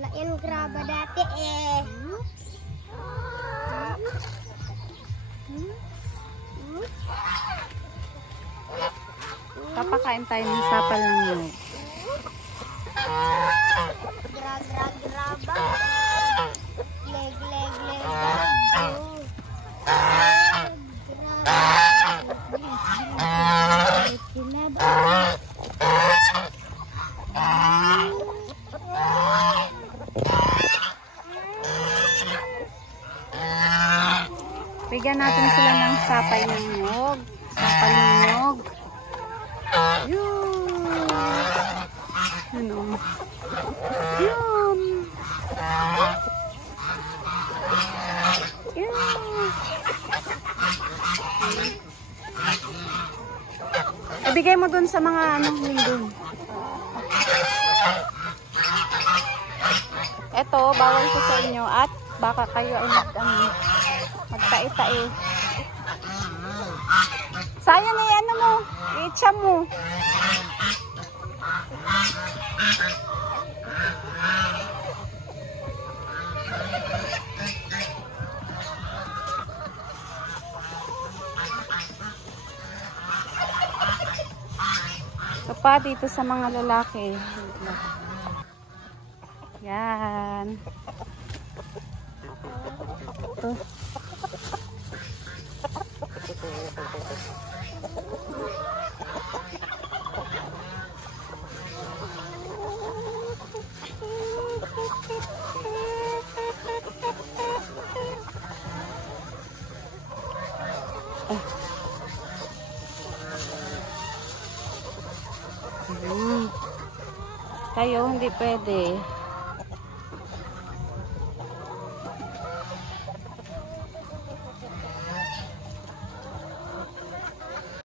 Wala yan graba dati eh. Papakain tayo ng sapal ng nyug. Graba. Leg. Bigyan natin sila ng sapay ng nyug. Sapal ng nyug. Yun. Yun. Yun. Ibigay mo dun sa mga linggon. Ito, bawal ko sa inyo at baka kayo ay magtai-tai. Sayang na yan mo. I-itcha mo. So pa dito sa mga lalaki. Yan. Ito. Kayo hindi pwede.